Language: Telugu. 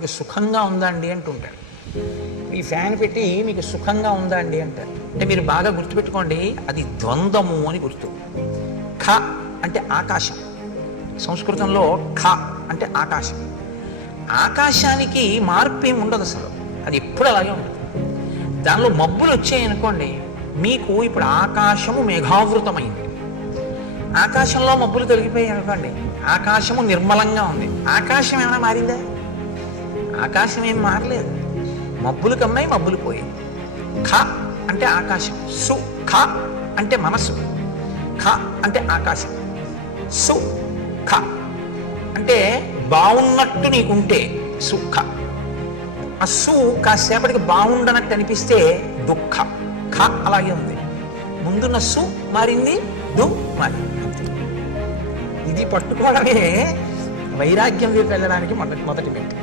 మీకు సుఖంగా ఉందా అండి అంటుంటాడు. మీ ఫ్యాన్ పెట్టి మీకు సుఖంగా ఉందా అండి అంటారు. అంటే మీరు బాగా గుర్తుపెట్టుకోండి, అది ద్వంద్వము అని గుర్తు. ఖ అంటే ఆకాశం. సంస్కృతంలో ఖ అంటే ఆకాశం. ఆకాశానికి మార్పు ఏమి ఉండదు అసలు, అది ఎప్పుడు అలాగే ఉంటుంది. దానిలో మబ్బులు వచ్చాయనుకోండి, మీకు ఇప్పుడు ఆకాశము మేఘావృతమైంది. ఆకాశంలో మబ్బులు తొలగిపోయాయి అనుకోండి, ఆకాశము నిర్మలంగా ఉంది. ఆకాశం ఏమైనా మారిందా? ఆకాశం ఏం మారలేదు. మబ్బులు కమ్మాయి, మబ్బులు పోయాయి. ఖ అంటే ఆకాశం. సు ఖ అంటే మనసు. ఖ అంటే ఆకాశం. సు ఖ అంటే బాగున్నట్టు నీకుంటే సుఖ. ఆ సు కాసేపటికి బాగుండనట్టు అనిపిస్తే దుఃఖ. ఖ అలాగే ఉంది. ముందున్న సు మారింది, దు మారింది. ఇది పట్టుకోవడమే వైరాగ్యం వైపు వెళ్ళడానికి మొదటి మెట్టు.